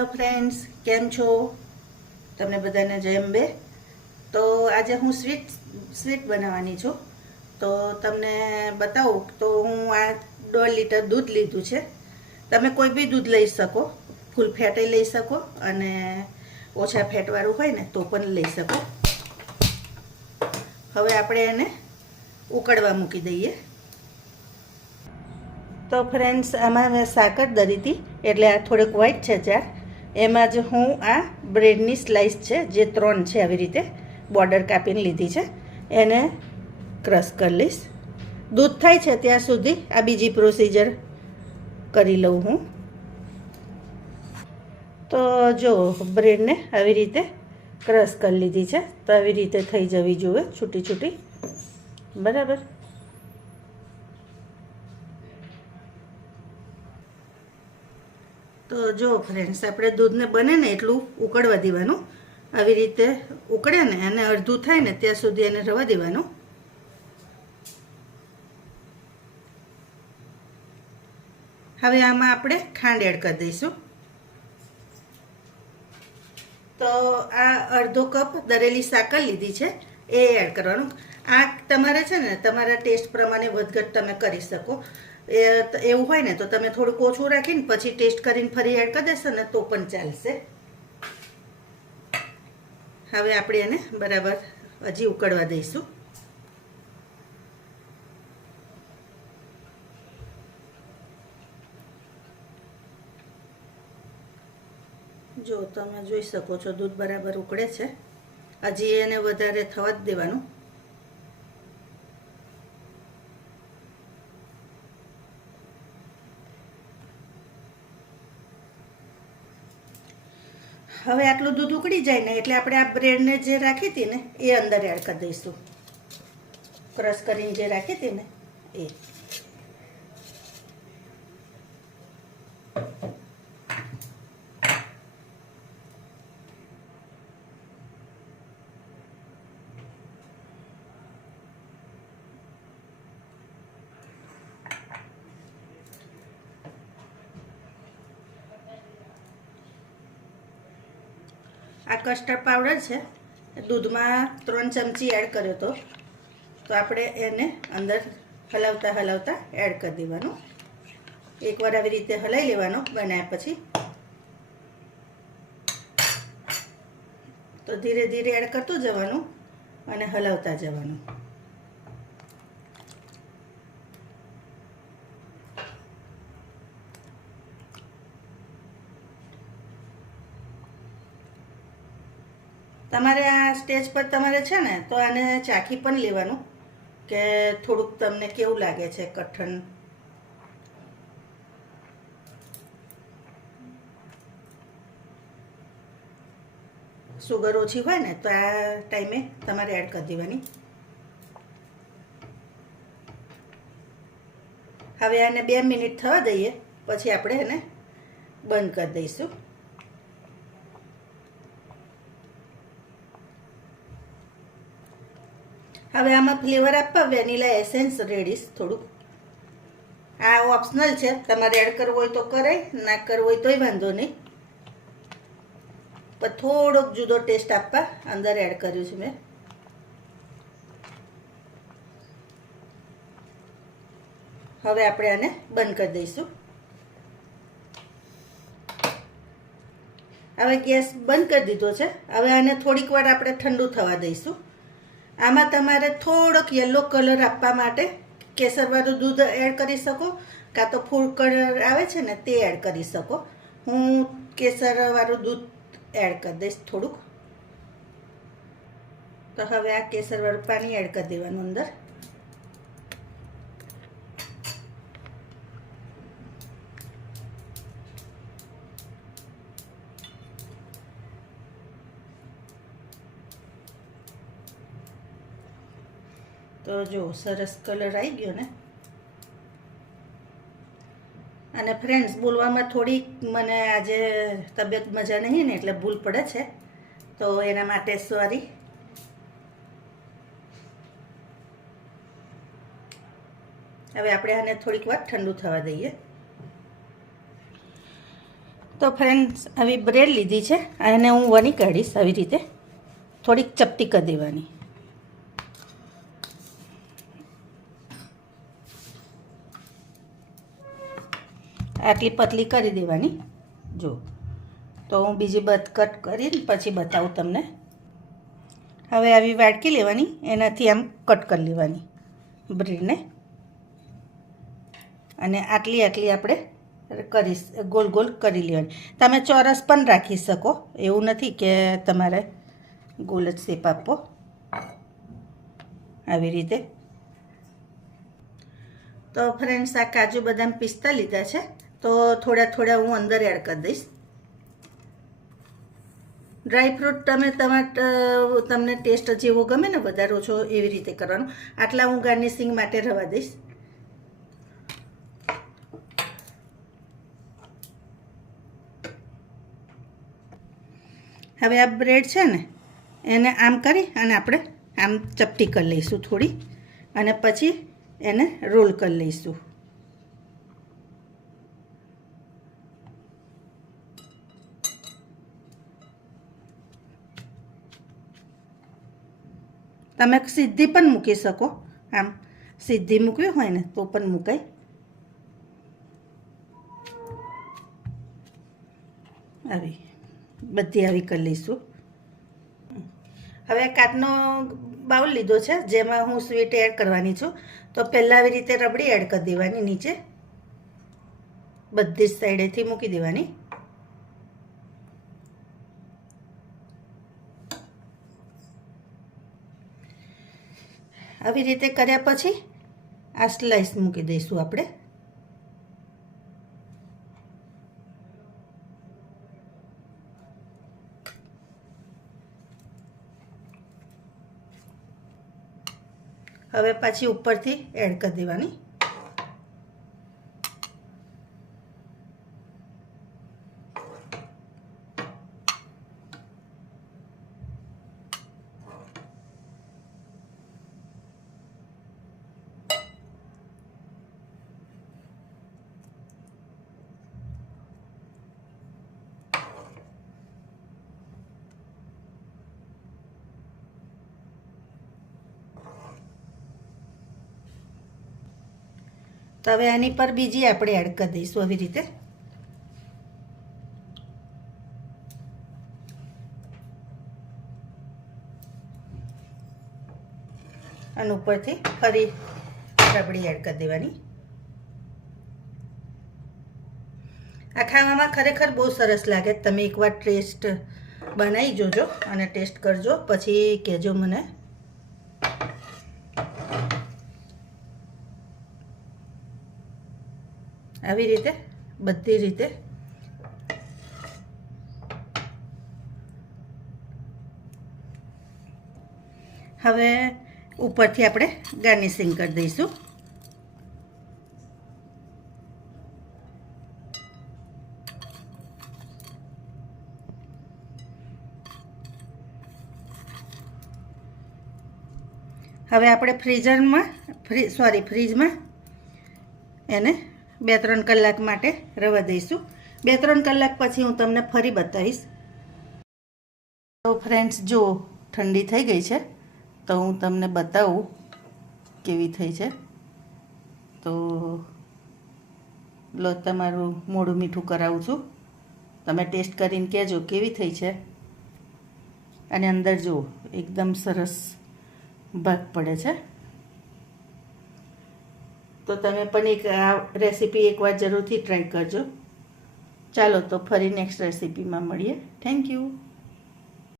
Hello friends, કેમ છો? તમને બધાને જય અંબે. તો આજે હું સ્વીટ બનાવવાની છું. તો તમને બતાવું તો હું આ 1.5 લીટર દૂધ લીધું છે. તમે કોઈ બી દૂધ લઈ શકો, ફૂલ ફેટે લઈ શકો અને ઓછા ફેટવાળું હોય ને તો પણ લઈ શકો. હવે આપણે એને ઉકળવા મૂકી દઈએ. તો ફ્રેન્ડ્સ, આમાં મેં સાકર દરી હતી એટલે આ થોડુંક વ્હાઈટ છે ચાર. એમાં જ હું આ બ્રેડની સ્લાઇસ છે જે 3 છે આવી રીતે બોર્ડર કાપીને લીધી છે એને ક્રશ કરી લઈશ. દૂધ થાય છે ત્યાં સુધી આ બીજી પ્રોસિજર કરી લઉં હું. તો જો બ્રેડને આવી રીતે ક્રશ કરી લીધી છે તો આવી રીતે થઈ જવી જોઈએ છૂટી છૂટી, બરાબર. તો જો ફ્રેન્ડ્સ, આપણે દૂધને બને ને એટલું ઉકળવા દેવાનું. આવી રીતે ઉકળે ને અને અડધું થાય ને ત્યાં સુધી એને રવા દેવાનું. હવે આમાં આપણે ખાંડ એડ કરી દઈશું. તો આ અડધો કપ દરેલી સાકર લીધી છે એ એડ કરવાનું. આ તમારે છે ને તમારા ટેસ્ટ પ્રમાણે વધઘટ તમે કરી શકો. એવું હોય ને તો તમે થોડુંક ઓછું રાખીને પછી ટેસ્ટ કરીને ફરી એડ કરી દેશો ને તો પણ ચાલશે. હવે આપણે એને બરાબર હજી ઉકળવા દઈશું. જો તમે જોઈ શકો છો દૂધ બરાબર ઉકળે છે. હજી એને વધારે થવા જ દેવાનું. હવે આટલું દૂધ ઉકળી જાય ને એટલે આપણે આ બ્રેડને જે રાખી હતી ને એ અંદર એડ કરી દઈશું. ક્રશ કરીને જે રાખી હતી ને એ. આ કસ્ટર્ડ પાવડર છે, દૂધમાં 3 ચમચી એડ કર્યો હતો. તો આપણે એને અંદર હલાવતા હલાવતા એડ કરી દેવાનું. એકવાર આવી રીતે હલાવી લેવાનો બનાવ્યા પછી. તો ધીરે ધીરે એડ કરતું જવાનું અને હલાવતા જવાનું. તમારે આ સ્ટેજ પર તમારે છે ને તો આને ચાખી પણ લેવાનું કે થોડુંક તમને કેવું લાગે છે કઠણ. સુગર ઓછી હોય ને તો આ ટાઈમે તમારે એડ કરી દેવાની. હવે આને 2 મિનિટ થવા દઈએ પછી આપણે એને બંધ કરી દઈશું. હવે આમાં ફ્લેવર આપવા વેનીલા એસેન્સ રેડીશ થોડુંક. આ ઓપ્શનલ છે, તમારે એડ કરવું હોય તો કરાય, ના કરવું હોય તોય વાંધો નહીં. પણ થોડોક જુદો ટેસ્ટ આપવા અંદર એડ કર્યું છે મેં. હવે આપણે આને બંધ કરી દઈશું. હવે ગેસ બંધ કરી દીધો છે. હવે આને થોડીક વાર આપણે ઠંડુ થવા દઈશું. આમાં તમારે થોડોક યલો કલર આપવા માટે કેસરવાળું દૂધ એડ કરી શકો, કાં તો ફૂડ કલર આવે છે ને તે એડ કરી શકો. હું કેસરવાળું દૂધ એડ કરી દઈશ થોડુંક. તો હવે આ કેસરવાળું પાણી એડ કરી દેવાનું અંદર. તો જો સરસ કલર આવી ગયો ને. અને ફ્રેન્ડ્સ, બોલવામાં થોડીક મને આજે તબિયત મજા નહીં ને એટલે ભૂલ પડે છે, તો એના માટે સોરી. હવે આપણે આને થોડીક વાર ઠંડુ થવા દઈએ. તો ફ્રેન્ડ્સ આવી બ્રેડ લીધી છે અને હું વણી કાઢીશ. આવી રીતે થોડીક ચપટી કરી દેવાની. આટલી પતલી કરી દેવાની. જો તો હું બીજી બધ કટ કરીને પછી બતાવું તમને. હવે આવી વાટકી લેવાની, એનાથી આમ કટ કરી લેવાની બ્રેડને, અને આટલી આટલી આપણે કરી ગોલ ગોલ કરી લેવાની. તમે ચોરસ પણ રાખી શકો, એવું નથી કે તમારે ગોલ જ શેપ આપવો. આવી રીતે. તો ફ્રેન્ડ્સ, આ કાજુ બદામ પિસ્તા લીધા છે, તો થોડા થોડા હું અંદર એડ કરી દઈશ. ડ્રાયફ્રૂટ તમે તમને ટેસ્ટ જેવો ગમે ને વધારે ઓછો એવી રીતે કરવાનું. આટલા હું ગાર્નિશિંગ માટે રવા દઈશ. હવે આ બ્રેડ છે ને એને આમ કરી અને આપણે આમ ચપટી કરી લઈશું થોડી, અને પછી એને રોલ કરી લઈશું. તમે સીધી પણ મૂકી શકો, આમ સીધી મૂકવી હોય ને તો પણ મૂકાય. આવી બધી આવી કરી લઈશું. હવે કાચનો બાઉલ લીધો છે જેમાં હું સ્વીટ એડ કરવાની છું. તો પહેલાં આવી રીતે રબડી એડ કરી દેવાની, નીચે બધી જ સાઈડેથી મૂકી દેવાની. આવી રીતે કર્યા પછી આ સ્લાઈસ મૂકી દઈશું આપણે. હવે પાછી ઉપરથી એડ કરી દેવાની. તો હવે આની પર બીજી આપણે એડ કરી દઈશું આવી રીતે. અને ઉપરથી ફરી રબડી એડ કરી દેવાની. આ ખાવામાં ખરેખર બહુ સરસ લાગે. તમે એકવાર ટેસ્ટ બનાવી જોજો અને ટેસ્ટ કરજો, પછી કહેજો મને. આવી રીતે બધી રીતે. હવે ઉપરથી આપણે ગાર્નિશિંગ કરી દઈશું. હવે આપણે ફ્રીજમાં એને 2-3 કલાક માટે રવા દઈશું. 2-3 કલાક પછી હું તમને ફરી બતાવીશ. તો ફ્રેન્ડ્સ, જો ઠંડી થઈ ગઈ છે તો હું તમને બતાવું કેવી થઈ છે. તો લો, તમારું મોઢું મીઠું કરાવું છું. તમે ટેસ્ટ કરીને કહેજો કેવી થઈ છે. અને અંદર જુઓ એકદમ સરસ ભાગ પડે છે. તો તમે પણ આ રેસીપી એકવાર જરૂરથી ટ્રાય કરજો. ચાલો તો ફરી નેક્સ્ટ રેસીપીમાં મળીએ. Thank you.